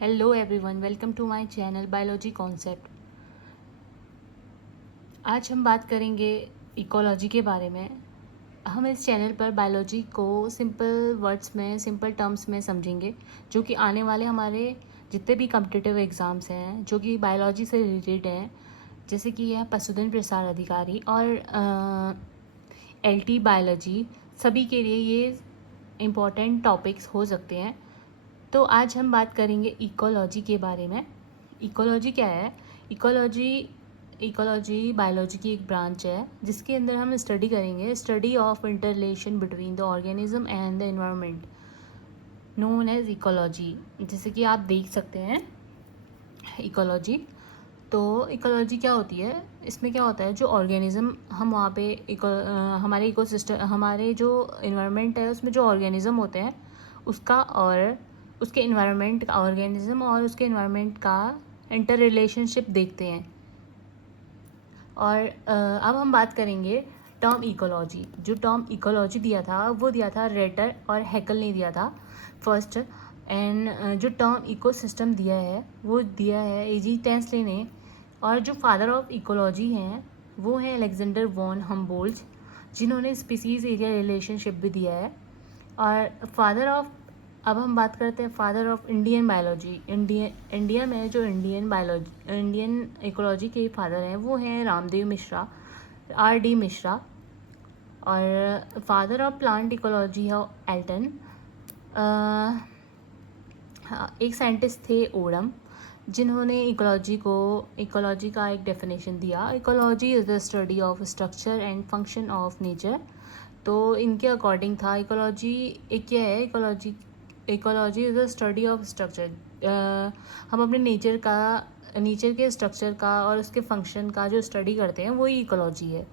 Hello everyone, welcome to my channel biology concept. आज हम बात करेंगे इकोलॉजी के बारे में। हम इस चैनल पर बायोलॉजी को सिंपल वर्ड्स में, सिंपल टर्म्स में समझेंगे, जो कि आने वाले हमारे जितने भी कॉम्पिटिटिव एग्ज़ाम्स हैं जो कि बायोलॉजी से रिलेटेड हैं, जैसे कि यह पशुधन प्रसार अधिकारी और एलटी बायोलॉजी, सभी के लिए ये इम्पोर्टेंट टॉपिक्स हो सकते हैं। तो आज हम बात करेंगे इकोलॉजी के बारे में। इकोलॉजी क्या है? इकोलॉजी इकोलॉजी बायोलॉजी की एक ब्रांच है जिसके अंदर हम स्टडी करेंगे, study of inter relation between the organism and the environment, known as ecology. जैसे कि आप देख सकते हैं इकोलॉजी। तो इकोलॉजी क्या होती है? इसमें क्या होता है, जो ऑर्गेनिज्म हम वहाँ पे हमारे इकोसिस्टम, हमारे जो इन्वायरमेंट है उसमें जो ऑर्गेनिज्म होते हैं उसका और उसके इन्वायरमेंट का, ऑर्गेनिज्म और उसके इन्वायरमेंट का इंटर रिलेशनशिप देखते हैं। और अब हम बात करेंगे टर्म इकोलॉजी। जो टर्म इकोलॉजी दिया था वो दिया था रेटर और हैकल ने दिया था फर्स्ट। एंड जो टर्म इकोसिस्टम दिया है वो दिया है एजी टेंसले ने। और जो फादर ऑफ इकोलॉजी हैं वो हैं अलेक्जेंडर वॉन हम्बोल्ट्ज, जिन्होंने स्पीसीज एरिया रिलेशनशिप भी दिया है। और फादर ऑफ, अब हम बात करते हैं father of Indian biology. India में जो इंडियन इकोलॉजी के फादर हैं वो हैं रामदेव मिश्रा, आर.डी. मिश्रा। और फादर ऑफ प्लांट इकोलॉजी है एल्टन। एक साइंटिस्ट थे ओडम, जिन्होंने इकोलॉजी का एक डेफिनेशन दिया। Ecology is the study of structure and function of nature. तो इनके अकॉर्डिंग था इकोलॉजी एक क्या है, ecology is the study of structure. हम अपने नेचर के स्ट्रक्चर का और उसके फंक्शन का जो स्टडी करते हैं वही इकोलॉजी है।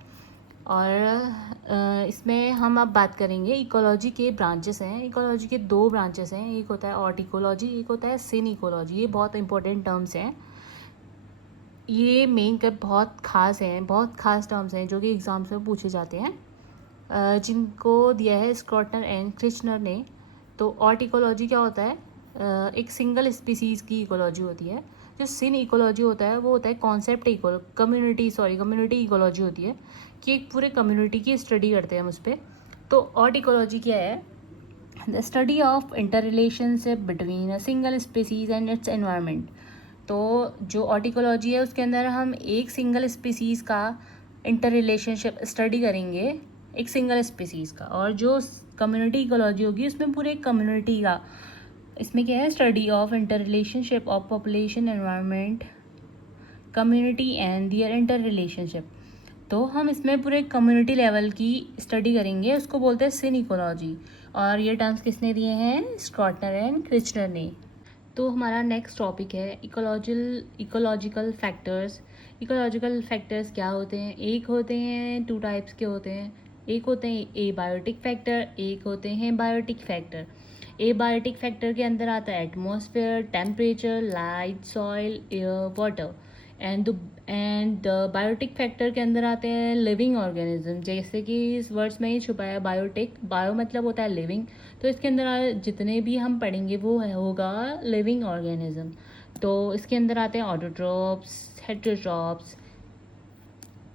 और इसमें हम अब बात करेंगे इकोलॉजी के ब्रांचेस हैं। इकोलॉजी के दो ब्रांचेस हैं, एक होता है ऑर्टिकोलॉजी, एक होता है सिनिकोलॉजी। ये बहुत इंपॉर्टेंट टर्म्स हैं। ये मेन कर बहुत खास हैं, बहुत खास टर्म्स हैं जो कि एग्ज़ाम्स में पूछे जाते हैं, जिनको दिया है स्क्रॉटनर एंड क्रिचनर ने। तो ऑर्टिकोलॉजी क्या होता है? एक सिंगल स्पीसीज़ की इकोलॉजी होती है। जो सिन इकोलॉजी होता है वो होता है कॉन्सेप्ट कम्युनिटी इकोलॉजी होती है, कि एक पूरे कम्युनिटी की स्टडी करते हैं हम उस पर। तो ऑर्टिकोलॉजी क्या है? The study of inter relationship between a single species and it's environment. तो जो ऑर्टिकोलॉजी है उसके अंदर हम एक सिंगल स्पीसीज़ का इंटर रिलेशनशिप स्टडी करेंगे, एक सिंगल स्पीसीज़ का। और जो कम्युनिटी इकोलॉजी होगी उसमें पूरे कम्युनिटी का, इसमें क्या है, study of inter relationship of population, environment, community and their inter relationship. तो हम इसमें पूरे कम्युनिटी लेवल की स्टडी करेंगे, उसको बोलते हैं सिन इकोलॉजी। और ये टर्म्स किसने दिए हैं? स्क्रॉटनर एंड क्रिचनर ने। तो हमारा नेक्स्ट टॉपिक है इकोलॉजिकल फैक्टर्स। इकोलॉजिकल फैक्टर्स क्या होते हैं? एक होते हैं, टू टाइप्स के होते हैं। एक होते हैं ए बायोटिक फैक्टर, एक होते हैं biotic factor. Abiotic factor के अंदर आता है atmosphere, temperature, light, soil, air, water. And biotic factor के अंदर आते हैं लिविंग ऑर्गेनिज्म, जैसे कि इस वर्ड्स में ही छुपा है बायोटिक। बायो मतलब होता है लिविंग, तो इसके अंदर जितने भी हम पढ़ेंगे वो होगा लिविंग ऑर्गेनिज्म। तो इसके अंदर आते हैं ऑटोट्रॉप्स, हेटेरोट्रॉप्स।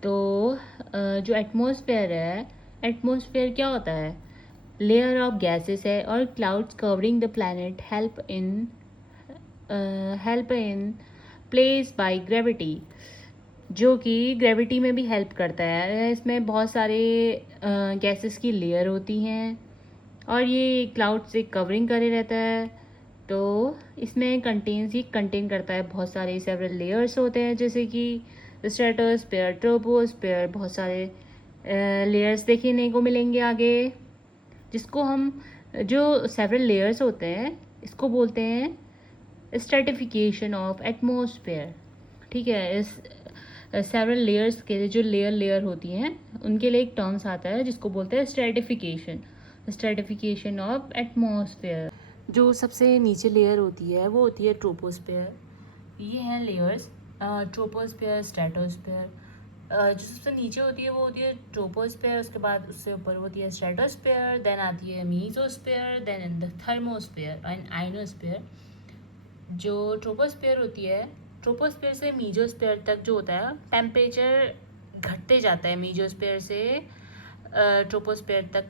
तो जो एटमॉस्फेयर है, एटमॉस्फेयर क्या होता है? लेयर ऑफ गैसेस है और clouds covering the planet help in place by gravity, जो कि ग्रेविटी में भी हेल्प करता है। इसमें बहुत सारे गैसेस की लेयर होती हैं और ये क्लाउड से कवरिंग करे रहता है। तो इसमें कंटेन करता है बहुत सारे सेवरल लेयर्स होते हैं, जैसे कि स्ट्रेटोस्फेयर, ट्रोपोस्फेयर, बहुत सारे लेयर्स देखने को मिलेंगे आगे, जिसको हम, जो सेवरल लेयर्स होते हैं इसको बोलते हैं स्ट्रेटिफिकेशन ऑफ एटमॉस्फेयर। ठीक है, इस सेवरल लेयर्स के लिए जो लेयर होती हैं उनके लिए एक टर्म्स आता है जिसको बोलते हैं स्ट्रेटिफिकेशन ऑफ एटमॉस्फेयर। जो सबसे नीचे लेयर होती है वो होती है ट्रोपोस्फेयर। ये हैं लेयर्स, ट्रोपोस्फेयर, स्ट्रेटोस्फेयर। जो सबसे नीचे होती है वो होती है ट्रोपोस्फेयर, उसके बाद उससे ऊपर होती है स्ट्रेटोस्फेयर, देन आती है mesosphere, then the thermosphere and ionosphere. जो ट्रोपोस्फीयर होती है, ट्रोपोस्फीयर से मीजोस्फीयर तक जो होता है टेम्परेचर घटते जाता है। मीजोस्फीयर से ट्रोपोस्फीयर तक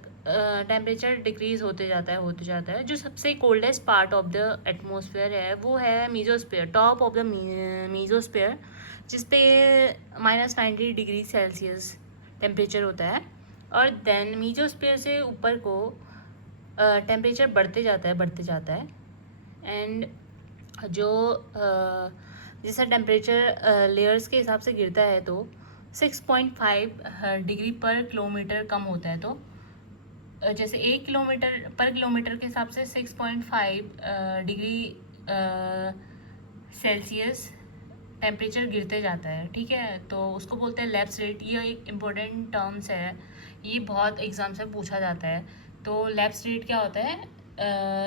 टेम्परेचर डिक्रीज होते जाता है। जो सबसे coldest part of the atmosphere है वो है mesosphere, top of the mesosphere, जिस पे -90 डिग्री सेल्सियस टेम्परेचर होता है। और देन मीजोस्फीयर से ऊपर को टेम्परेचर बढ़ते जाता है। एंड जो जैसा टेम्परेचर लेयर्स के हिसाब से गिरता है तो 6.5 डिग्री पर किलोमीटर कम होता है। तो जैसे 1 किलोमीटर पर किलोमीटर के हिसाब से 6.5 डिग्री सेल्सियस टेम्परेचर गिरते जाता है, ठीक है। तो उसको बोलते हैं लैप्स रेट। ये एक इम्पोर्टेंट टर्म्स है, ये बहुत एग्जाम से पूछा जाता है। तो लैप्स रेट क्या होता है?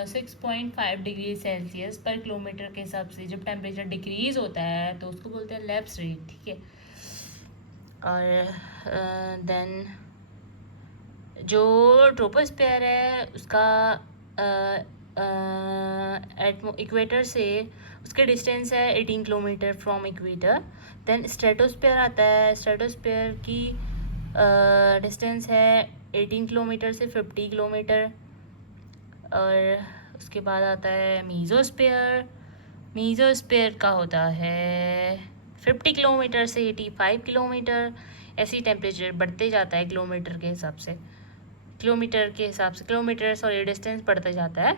6.5 डिग्री सेल्सियस पर किलोमीटर के हिसाब से जब टेम्परेचर डिक्रीज होता है तो उसको बोलते हैं लैप्स रेट, ठीक है। और देन जो ट्रोपोस्फेयर है उसका इक्वेटर से उसके डिस्टेंस है 18 kilometre from equator. Then stratosphere आता है, स्ट्रेटोस्फेयर की डिस्टेंस है 18 किलोमीटर से 50 किलोमीटर। और उसके बाद आता है मीजोस्फेयर। मीजोस्फेयर का होता है 50 किलोमीटर से 85 किलोमीटर। ऐसी टेम्परेचर बढ़ते जाता है किलोमीटर के हिसाब से, डिस्टेंस बढ़ते जाता है।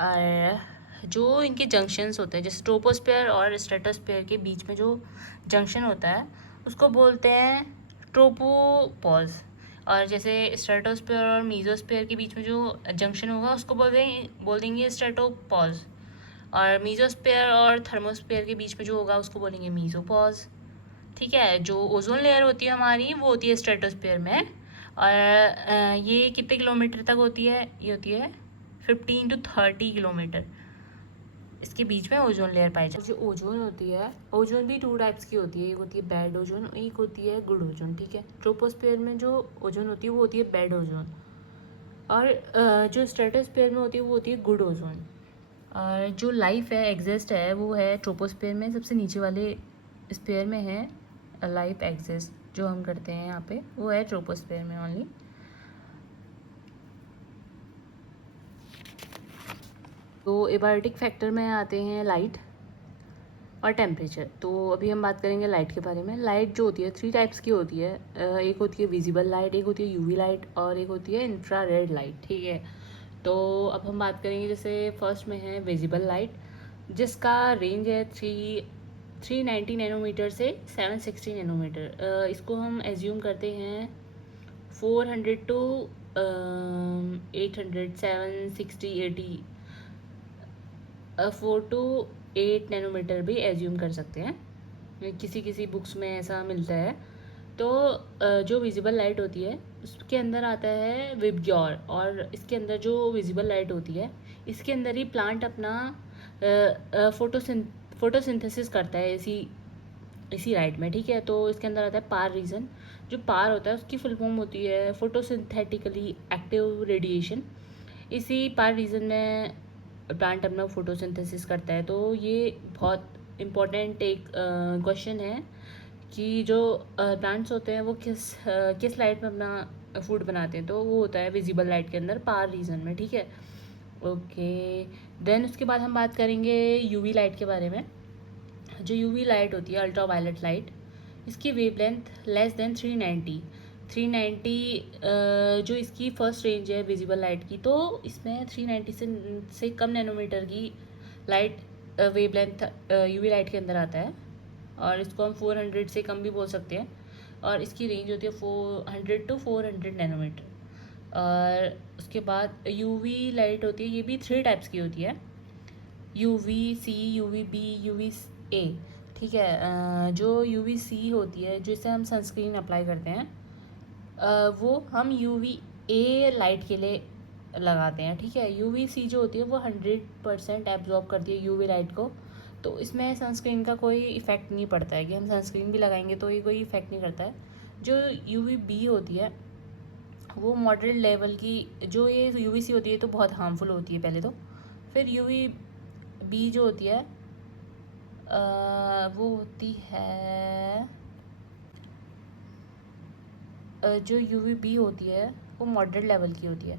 और जो इनके जंक्शंस होते हैं, जैसे ट्रोपोस्फेयर और स्ट्रेटोस्फेयर के बीच में जो जंक्शन होता है उसको बोलते हैं ट्रोपोपॉज। और जैसे स्ट्रेटोस्फेयर और मीजोस्फेयर के बीच में जो जंक्शन होगा उसको बोल देंगे स्ट्रेटोपॉज। और मीजोस्फेयर और थर्मोस्फेयर के बीच में जो होगा उसको बोलेंगे मीजोपॉज, ठीक है। जो ओजोन लेयर होती है हमारी वो होती है स्ट्रेटोस्फेयर में। और ये कितने किलोमीटर तक होती है? ये होती है 15 to 30 किलोमीटर, इसके बीच में ओजोन लेयर पाई जाती है। जो ओजोन होती है, ओजोन भी 2 टाइप्स की होती है, एक होती है बैड ओजोन, एक होती है गुड ओजोन, ठीक है। ट्रोपोस्फेयर में जो ओजोन होती है वो होती है बैड ओजोन, और जो स्ट्रेटोस्फेयर में होती है वो होती है गुड ओजोन। और जो लाइफ है एग्जिस्ट है वो है ट्रोपोस्फेयर में, सबसे नीचे वाले स्फेयर में है लाइफ एग्जिस्ट जो हम करते हैं यहाँ पे, वो है ट्रोपोस्फेयर में ओनली। तो एबायोटिक फैक्टर में आते हैं लाइट और टेम्परेचर। तो अभी हम बात करेंगे लाइट के बारे में। लाइट जो होती है 3 टाइप्स की होती है। एक होती है विजिबल लाइट, एक होती है यूवी लाइट, और एक होती है इंफ्रारेड लाइट, ठीक है। तो अब हम बात करेंगे, जैसे फर्स्ट में है विजिबल लाइट, जिसका रेंज है 390 नैनोमीटर से 760 नैनोमीटर। इसको हम एज्यूम करते हैं 400 to 800, 760, 80, 4 to 8 नैनोमीटर भी एज्यूम कर सकते हैं, किसी बुक्स में ऐसा मिलता है। तो जो विजिबल लाइट होती है उसके अंदर आता है विबग्योर, और इसके अंदर जो विजिबल लाइट होती है इसके अंदर ही प्लांट अपना फोटोसिंथेसिस करता है इसी लाइट में, ठीक है। तो इसके अंदर आता है पार रीजन। जो पार होता है उसकी फुल फॉर्म होती है फोटोसिंथेटिकली एक्टिव रेडिएशन। इसी पार रीजन में प्लांट अपना फोटोसिंथेसिस करता है। तो ये बहुत इम्पोर्टेंट एक क्वेश्चन है कि जो प्लांट्स होते हैं वो किस लाइट में अपना फूड बनाते हैं, तो वो होता है विजिबल लाइट के अंदर, पार रीजन में, ठीक है। ओके, देन उसके बाद हम बात करेंगे यूवी लाइट के बारे में। जो यूवी लाइट होती है अल्ट्रा वायलेट लाइट, इसकी वेवलेंथ लेस देन 390 जो इसकी फर्स्ट रेंज है विजिबल लाइट की, तो इसमें 390 से कम नैनोमीटर की लाइट वेवलेंथ यूवी लाइट के अंदर आता है। और इसको हम 400 से कम भी बोल सकते हैं, और इसकी रेंज होती है 400 to 400 नैनोमीटर। और उसके बाद यूवी लाइट होती है, ये भी 3 टाइप्स की होती है, UVC, UVB, UVA, ठीक है। जो UVC होती है जिससे हम सनस्क्रीन अप्लाई करते हैं, वो हम UVA लाइट के लिए लगाते हैं, ठीक है। UVC जो होती है वो 100% एब्जॉर्ब करती है UV लाइट को, तो इसमें सनस्क्रीन का कोई इफ़ेक्ट नहीं पड़ता है कि हम सनस्क्रीन भी लगाएंगे तो ये कोई इफ़ेक्ट नहीं करता है। जो UVB होती है वो मॉडरेट लेवल की, जो ये UVC होती है तो बहुत हार्मफुल होती है पहले तो। फिर बी जो होती है वो होती है जो यूवी बी होती है वो मॉडरेट लेवल की होती है,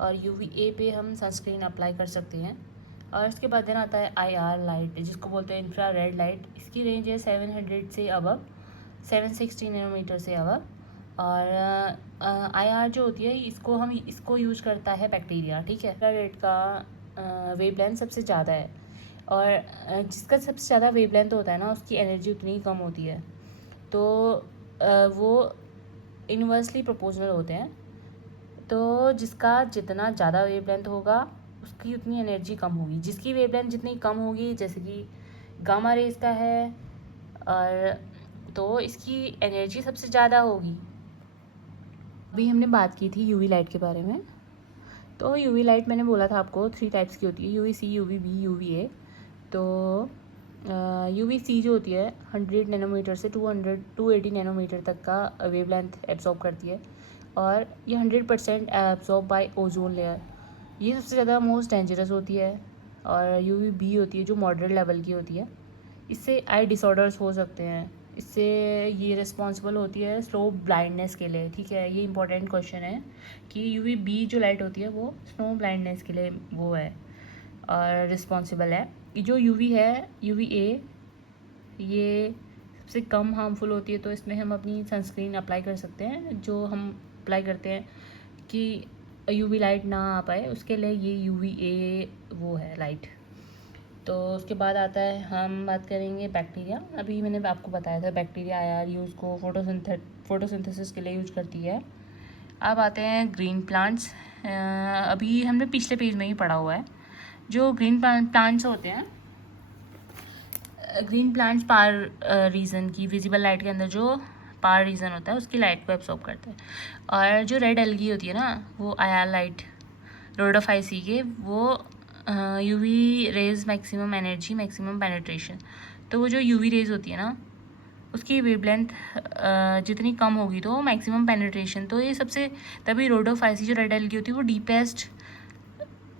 और यूवी ए पे हम सनस्क्रीन अप्लाई कर सकते हैं। और इसके बाद देन आता है आई आर लाइट, जिसको बोलते हैं इंफ्रा रेड लाइट। इसकी रेंज है 700 से अबव, 760 नैनोमीटर से अबव। और आई आर जो होती है इसको यूज करता है बैक्टीरिया, ठीक है। इंफ्रा रेड का वेवलेंथ सबसे ज़्यादा है, और जिसका सबसे ज़्यादा वेवलेंथ होता है ना उसकी एनर्जी उतनी ही कम होती है। तो वो इन्वर्सली प्रोपोर्शनल होते हैं। तो जिसका जितना ज़्यादा वेवलेंथ होगा उसकी उतनी एनर्जी कम होगी। जिसकी वेवलेंथ जितनी कम होगी, जैसे कि गामा रेज का है, और तो इसकी एनर्जी सबसे ज़्यादा होगी। अभी हमने बात की थी यूवी लाइट के बारे में। तो यूवी लाइट मैंने बोला था आपको 3 टाइप्स की होती है, UV C, UV B, UV A. तो यूवी सी जो होती है 100 नैनोमीटर से 280 नैनोमीटर तक का वेवलेंथ एब्जॉर्ब करती है, और ये 100% एब्जॉर्ब बाय ओजोन लेयर। ये सबसे ज़्यादा मोस्ट डेंजरस होती है। और यूवी बी होती है जो मॉडरेट लेवल की होती है। इससे आई डिसऑर्डर्स हो सकते हैं। इससे ये रिस्पॉन्सिबल होती है स्लो ब्लाइंडनेस के लिए, ठीक है। ये इंपॉर्टेंट क्वेश्चन है कि यूवी बी जो लाइट होती है वो स्नो ब्लाइंडनेस के लिए वो है और रिस्पॉन्सिबल है। जो यूवी है, यूवी ए, ये सबसे कम हार्मफुल होती है। तो इसमें हम अपनी सनस्क्रीन अप्लाई कर सकते हैं, जो हम अप्लाई करते हैं कि यूवी लाइट ना आ पाए उसके लिए। ये यूवी ए वो है लाइट। तो उसके बाद आता है, हम बात करेंगे बैक्टीरिया। अभी मैंने आपको बताया था बैक्टीरिया आईआर यूज़ को फोटोसिंथेसिस के लिए यूज करती है। अब आते हैं ग्रीन प्लांट्स। अभी हमने पिछले पेज में ही पढ़ा हुआ है। जो ग्रीन प्लांट्स होते हैं, ग्रीन प्लांट्स पार रीजन की विजिबल लाइट के अंदर जो पार रीजन होता है उसकी लाइट को एब्सॉर्ब करते हैं। और जो रेड एल्गी होती है ना वो आईआर लाइट रोडोफाइसी के, वो UV rays maximum energy maximum penetration. तो वो जो यूवी रेज होती है ना उसकी वेवलेंथ जितनी कम होगी तो मैक्सिमम पेनिट्रेशन। तो ये सबसे तभी रोडोफाइसी जो रेड एल्गी होती है वो डीपेस्ट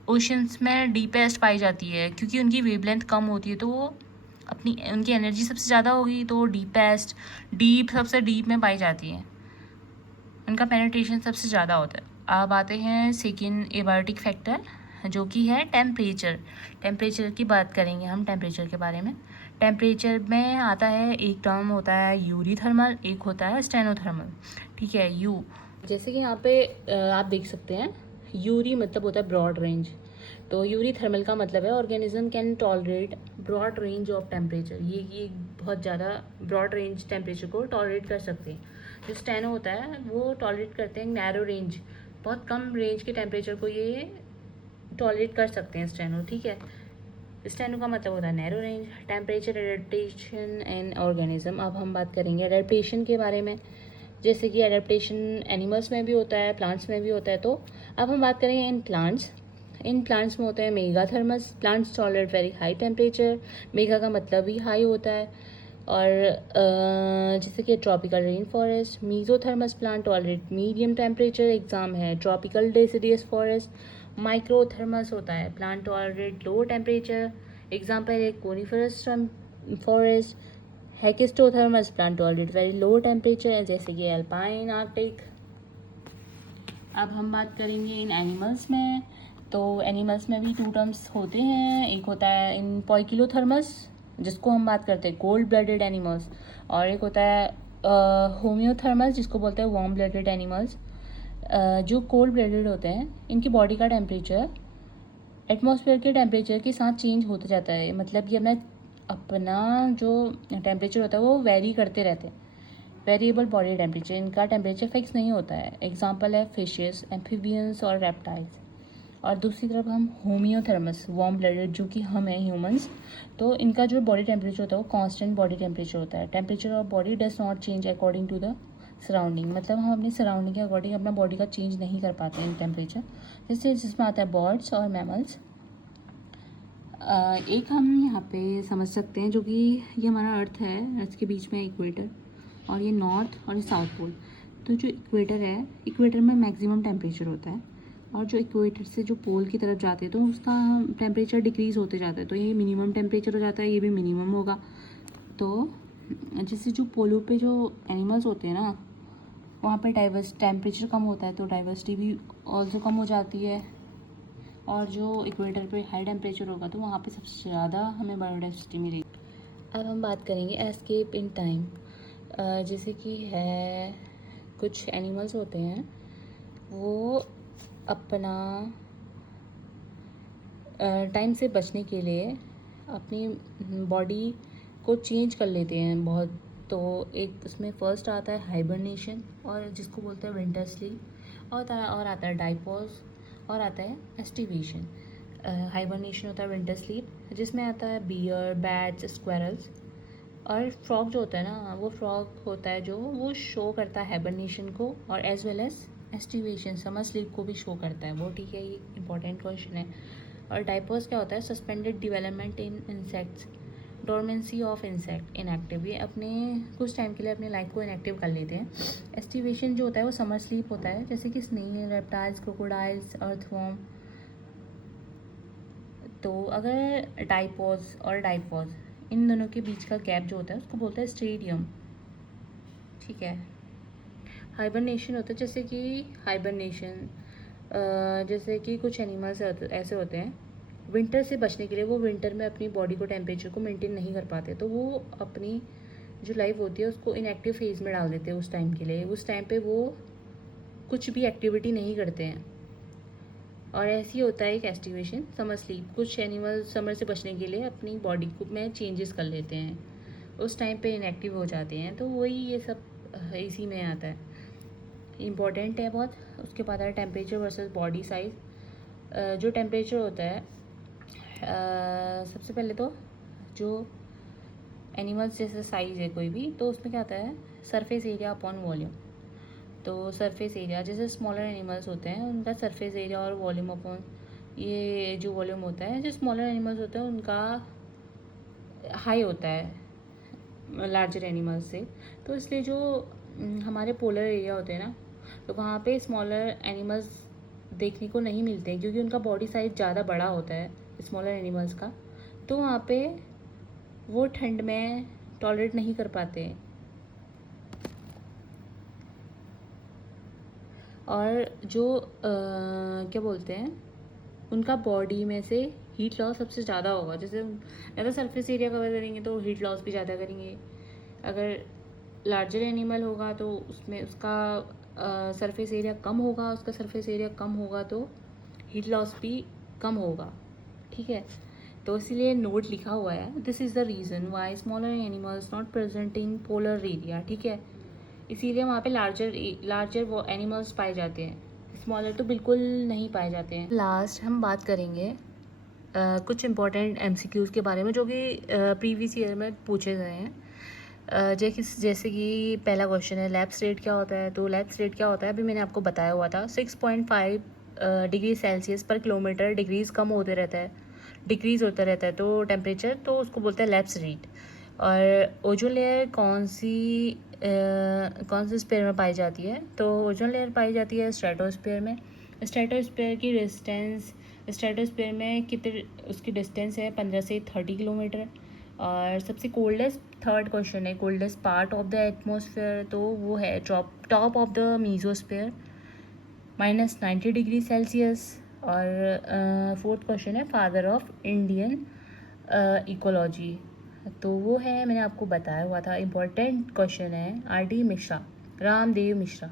ओशंस में डीपेस्ट पाई जाती है, क्योंकि उनकी वेवलेंथ कम होती है। तो वो उनकी एनर्जी सबसे ज़्यादा होगी, तो डीपेस्ट सबसे डीप में पाई जाती है, उनका पेनिट्रेशन सबसे ज़्यादा होता है। अब आते हैं सेकेंड एबायोटिक फैक्टर, जो कि है टेम्परेचर। टेम्परेचर की बात करेंगे हम, टेम्परेचर के बारे में। टेम्परेचर में आता है, एक टर्म होता है यूरी थर्मल, एक होता है स्टेनोथर्मल, ठीक है। यू जैसे कि यहाँ पे आप देख सकते हैं, यूरी मतलब होता है ब्रॉड रेंज। तो यूरी थर्मल का मतलब है organism can tolerate broad range of temperature. ये बहुत ज़्यादा ब्रॉड रेंज टेम्परेचर को टॉलरेट कर सकते हैं। जो स्टेनो होता है वो टॉलरेट करते हैं नैरो रेंज, बहुत कम रेंज के टेम्परेचर को ये टॉलरेट कर सकते हैं स्टेनो, ठीक है। स्टेनो का मतलब होता है narrow range. Temperature adaptation and organism. अब हम बात करेंगे एडेप्टेशन के बारे में, जैसे कि एडेप्टेशन एनिमल्स में भी होता है, प्लांट्स में भी होता है। तो अब हम बात करेंगे इन प्लांट्स। इन प्लांट्स में होते हैं megatherms, plants tolerate very high temperature. Mega का मतलब भी हाई होता है। और जैसे कि tropical rain forest. Mesotherms plant tolerate medium temperature, exam है ट्रॉपिकल डेसिडियस फॉरेस्ट। माइक्रोथर्मस होता है plant tolerate low temperature, example है coniferous forest. Hekistotherms plant tolerate very low temperature, जैसे कि एल्पाइन, आर्कटिक। अब हम बात करेंगे इन एनिमल्स में। तो एनिमल्स में भी 2 टर्म्स होते हैं, एक होता है इन पॉइकिलोथर्मस, जिसको हम बात करते हैं कोल्ड ब्लडेड एनिमल्स, और एक होता है होम्योथर्मस, जिसको बोलते हैं वार्म ब्लडेड एनिमल्स। जो कोल्ड ब्लडेड होते हैं इनकी बॉडी का टेम्परेचर एटमॉस्फेयर के टेम्परेचर के साथ चेंज होता जाता है। मतलब कि अपना जो टेम्परेचर होता है वो वेरी करते रहते हैं, वेरिएबल बॉडी टेम्परेचर। इनका टेम्परेचर फिक्स नहीं होता है। एग्जाम्पल है फिशेस, एम्फीबियंस और रेप्टाइल्स। और दूसरी तरफ हम होम्योथर्मस वार्म ब्लडेड, जो कि हम हैं ह्यूमंस। तो इनका जो बॉडी टेम्परेचर होता है वो कांस्टेंट बॉडी टेम्परेचर होता है। Temperature of body does not change according to the surrounding. मतलब हम अपनी सराउंडिंग के अकॉर्डिंग अपना बॉडी का चेंज नहीं कर पाते हैं टेम्परेचर। जैसे जिसमें आता है बर्ड्स और मैमल्स। एक हम यहाँ पे समझ सकते हैं, जो कि ये हमारा अर्थ है, अर्थ के बीच में इक्वेटर, और ये नॉर्थ और ये साउथ पोल। तो जो इक्वेटर है, इक्वेटर में मैक्सिमम टेम्परेचर होता है, और जो इक्वेटर से जो पोल की तरफ जाते हैं तो उसका टेम्परेचर डिक्रीज़ होते जाता है, तो ये मिनिमम टेम्परेचर हो जाता है, ये भी मिनिमम होगा। तो जैसे जो पोलो पे जो एनिमल्स होते हैं ना, वहाँ पे टेम्परेचर कम होता है तो डाइवर्सिटी भी ऑल्सो कम हो जाती है। और जो इक्वेटर पे हाई टेम्परेचर होगा तो वहाँ पे सबसे ज़्यादा हमें बायोडाइवर्सिटी मिलेगी। अब हम बात करेंगे एस्केप इन टाइम। जैसे कि है कुछ एनिमल्स होते हैं वो अपना टाइम से बचने के लिए अपनी बॉडी को चेंज कर लेते हैं बहुत। तो एक उसमें फर्स्ट आता है हाइबरनेशन, और जिसको बोलते हैं विंटर स्लीप, और आता है डाइपॉज, और आता है एस्टिवेशन। हाइबरनेशन होता है विंटर स्लीप, जिसमें आता है बियर, बैट्स, स्क्वेरल्स। और फ्रॉग जो होता है ना, वो फ्रॉग होता है जो वो शो करता है हाइबरनेशन को, और as well as aestivation summer sleep को भी शो करता है वो। ठीक है, ये इंपॉर्टेंट क्वेश्चन है। और डाइपर्स क्या होता है? Suspended development in insects, dormancy of insect, inactive. ये अपने कुछ टाइम के लिए अपनी लाइफ को इनएक्टिव कर लेते हैं। एस्टिवेशन जो होता है वो समर स्लीप होता है, जैसे कि स्नेल, रेप्टाइल्स, क्रोकोडाइल्स, अर्थवॉर्म। तो अगर डाइपॉज और डाइपॉज इन दोनों के बीच का गैप जो होता है उसको बोलते हैं स्टेडियम। ठीक है। हाइबरनेशन होता है, जैसे कि हाइबरनेशन जैसे कि कुछ एनिमल्स ऐसे होते हैं विंटर से बचने के लिए वो विंटर में अपनी बॉडी को टेम्परेचर को मेंटेन नहीं कर पाते, तो वो अपनी जो लाइफ होती है उसको इनएक्टिव फेज़ में डाल देते हैं उस टाइम के लिए। उस टाइम पे वो कुछ भी एक्टिविटी नहीं करते हैं। और ऐसे ही होता है एक एस्टिवेशन, समर स्लीप। कुछ एनिमल समर से बचने के लिए अपनी बॉडी को में चेंजेस कर लेते हैं, उस टाइम पे इनएक्टिव हो जाते हैं। तो वही ये सब इसी में आता है, इम्पॉर्टेंट है बहुत। उसके बाद है टेम्परेचर वर्सेस बॉडी साइज़। जो टेम्परेचर होता है सबसे पहले तो जो एनिमल्स जैसे साइज़ है कोई भी, तो उसमें क्या आता है? Surface area upon volume. तो सरफेस एरिया जैसे स्मॉलर एनिमल्स होते हैं उनका सरफेस एरिया और वॉल्यूम अपॉन ये जो वॉल्यूम होता है, जो स्मॉलर एनिमल्स होते हैं उनका हाई होता है लार्जर एनिमल्स से। तो इसलिए जो हमारे पोलर एरिया होते हैं ना, तो वहाँ पे स्मॉलर एनिमल्स देखने को नहीं मिलते हैं, क्योंकि उनका बॉडी साइज ज़्यादा बड़ा होता है स्मॉलर एनिमल्स का। तो वहाँ पे वो ठंड में टॉलरेट नहीं कर पाते। और जो क्या बोलते हैं, उनका बॉडी में से हीट लॉस सबसे ज़्यादा होगा। जैसे ज़्यादा सरफेस एरिया कवर करेंगे तो हीट लॉस भी ज़्यादा करेंगे। अगर लार्जर एनिमल होगा तो उसमें उसका सरफेस एरिया कम होगा, उसका सरफेस एरिया कम होगा तो हीट लॉस भी कम होगा। ठीक है, तो इसीलिए नोट लिखा हुआ है, this is the reason why smaller animals not present in polar area. ठीक है, इसीलिए वहाँ पे लार्जर वो एनिमल्स पाए जाते हैं, स्मॉलर तो बिल्कुल नहीं पाए जाते हैं। लास्ट हम बात करेंगे कुछ इंपॉर्टेंट एमसीक्यूज़ के बारे में जो कि प्रीवियस ईयर में पूछे गए हैं। जैसे कि पहला क्वेश्चन है लैप्स रेट क्या होता है? तो लैप्स रेट क्या होता है अभी मैंने आपको बताया हुआ था, 6.5 डिग्री सेल्सियस पर किलोमीटर डिग्रीज कम होते रहता है, डिक्रीज़ होता रहता है तो टेम्परेचर, तो उसको बोलते हैं लैप्स रेट। और ओजोन लेयर कौन से स्पेयर में पाई जाती है? तो ओजोन लेयर पाई जाती है स्ट्रेटोस्फेयर में। स्ट्रेटोस्फेयर की डिस्टेंस, स्ट्रेटोस्फेयर में कितने उसकी डिस्टेंस है 15 से 30 किलोमीटर। और सबसे कोल्डेस्ट, थर्ड क्वेश्चन है coldest part of the atmosphere, तो वो है top of the mesosphere, -90 degree Celsius. और फोर्थ क्वेश्चन है फादर ऑफ इंडियन इकोलॉजी, तो वो है मैंने आपको बताया हुआ था, इम्पोर्टेंट क्वेश्चन है RD मिश्रा, रामदेव मिश्रा।